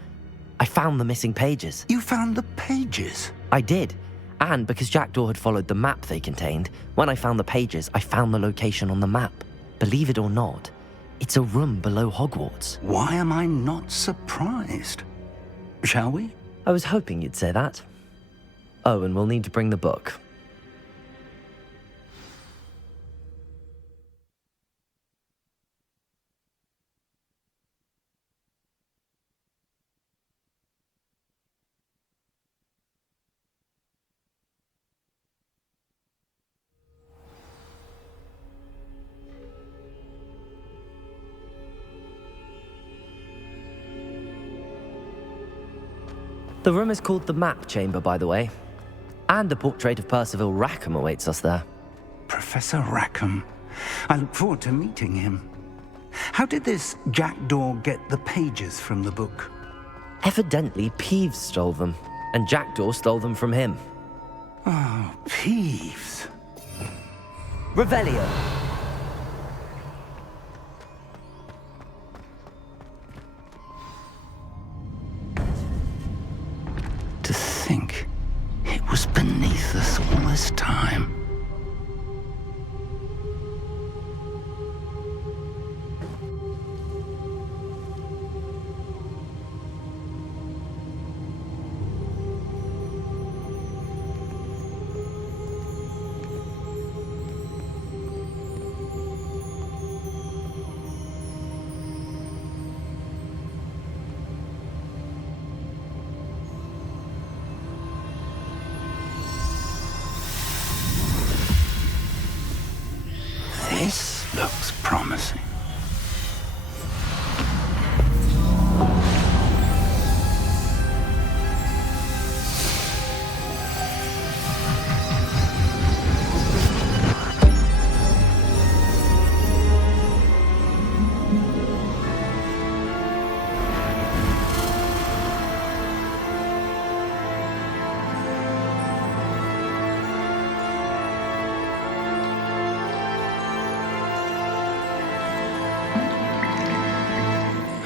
I found the missing pages. You found the pages? I did. And because Jackdaw had followed the map they contained, when I found the pages, I found the location on the map. Believe it or not, it's a room below Hogwarts. Why am I not surprised? Shall we? I was hoping you'd say that. Oh, and we'll need to bring the book. The room is called the Map Chamber, by the way. And a portrait of Percival Rackham awaits us there. Professor Rackham. I look forward to meeting him. How did this Jackdaw get the pages from the book? Evidently, Peeves stole them, and Jackdaw stole them from him. Oh, Peeves. Revelio. To think it was beneath us all this time. This looks promising.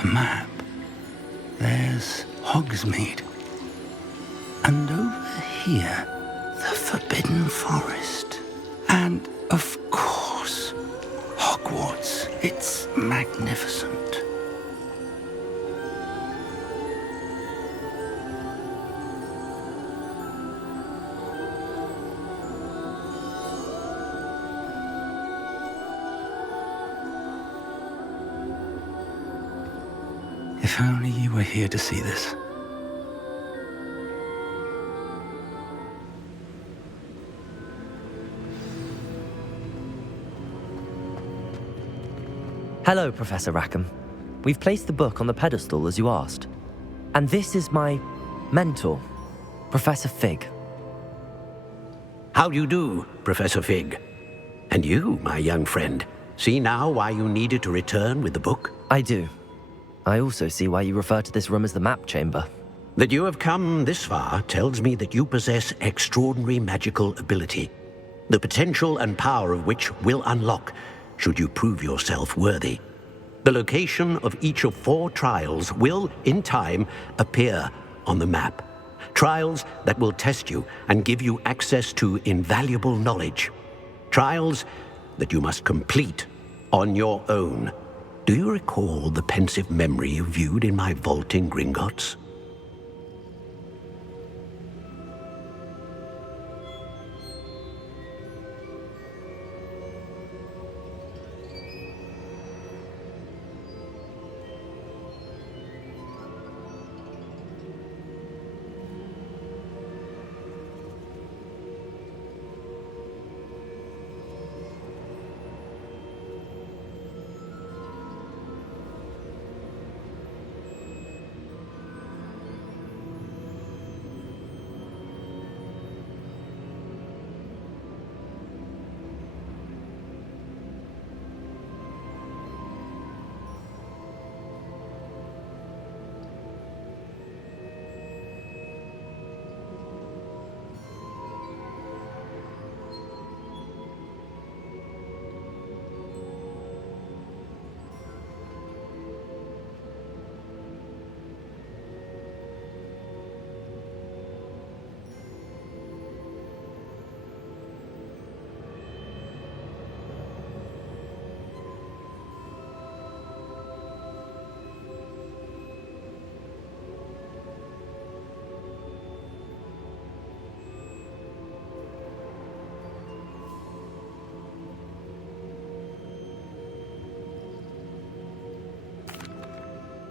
map, there's Hogsmeade. And over here, the Forbidden Forest. And, of course, Hogwarts. It's magnificent. If only you were here to see this. Hello, Professor Rackham. We've placed the book on the pedestal as you asked. And this is my mentor, Professor Fig. How do you do, Professor Fig? And you, my young friend, see now why you needed to return with the book? I do. I also see why you refer to this room as the map chamber. That you have come this far tells me that you possess extraordinary magical ability, the potential and power of which will unlock should you prove yourself worthy. The location of each of 4 trials will, in time, appear on the map. Trials that will test you and give you access to invaluable knowledge. Trials that you must complete on your own. Do you recall the pensive memory you viewed in my vault in Gringotts?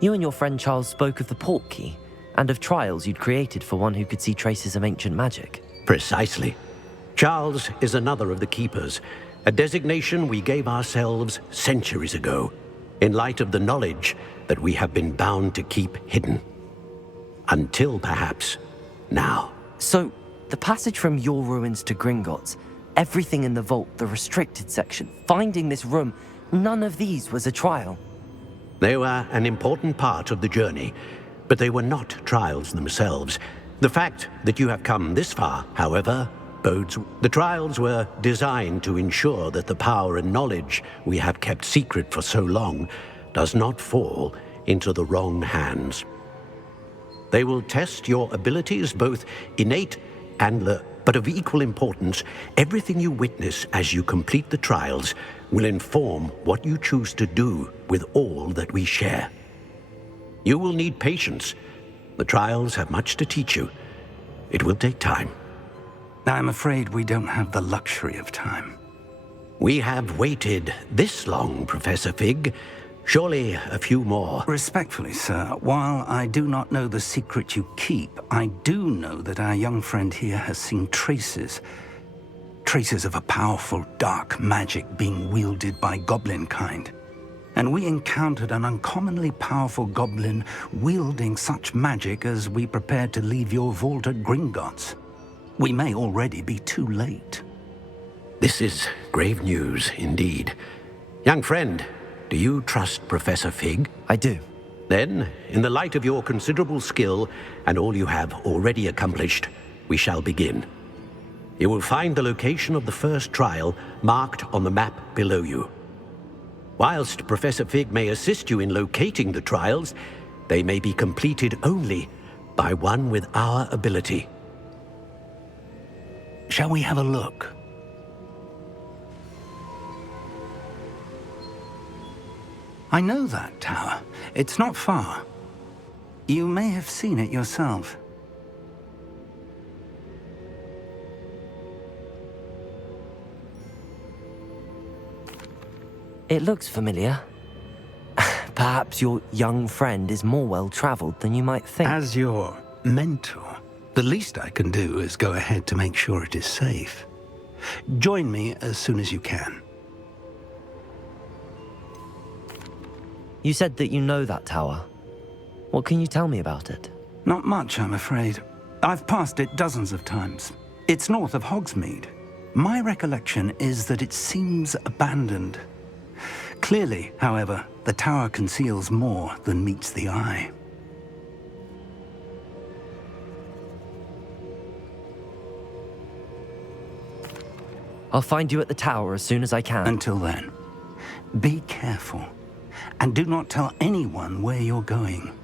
You and your friend Charles spoke of the portkey, and of trials you'd created for one who could see traces of ancient magic. Precisely. Charles is another of the Keepers, a designation we gave ourselves centuries ago, in light of the knowledge that we have been bound to keep hidden. Until, perhaps, now. So, the passage from your ruins to Gringotts, everything in the vault, the restricted section, finding this room, none of these was a trial. They were an important part of the journey, but they were not trials themselves. The fact that you have come this far, however, bodes. The trials were designed to ensure that the power and knowledge we have kept secret for so long does not fall into the wrong hands. They will test your abilities, both innate and learned. But of equal importance, everything you witness as you complete the trials will inform what you choose to do with all that we share. You will need patience. The trials have much to teach you. It will take time. I'm afraid we don't have the luxury of time. We have waited this long, Professor Fig. Surely a few more. Respectfully, sir, while I do not know the secret you keep, I do know that our young friend here has seen traces of a powerful dark magic being wielded by goblin kind. And we encountered an uncommonly powerful goblin wielding such magic as we prepared to leave your vault at Gringotts. We may already be too late. This is grave news indeed. Young friend, do you trust Professor Fig? I do. Then, in the light of your considerable skill and all you have already accomplished, we shall begin. You will find the location of the first trial marked on the map below you. Whilst Professor Fig may assist you in locating the trials, they may be completed only by one with our ability. Shall we have a look? I know that tower. It's not far. You may have seen it yourself. It looks familiar. Perhaps your young friend is more well-traveled than you might think. As your mentor, the least I can do is go ahead to make sure it is safe. Join me as soon as you can. You said that you know that tower. What can you tell me about it? Not much, I'm afraid. I've passed it dozens of times. It's north of Hogsmeade. My recollection is that it seems abandoned. Clearly, however, the tower conceals more than meets the eye. I'll find you at the tower as soon as I can. Until then, be careful, and do not tell anyone where you're going.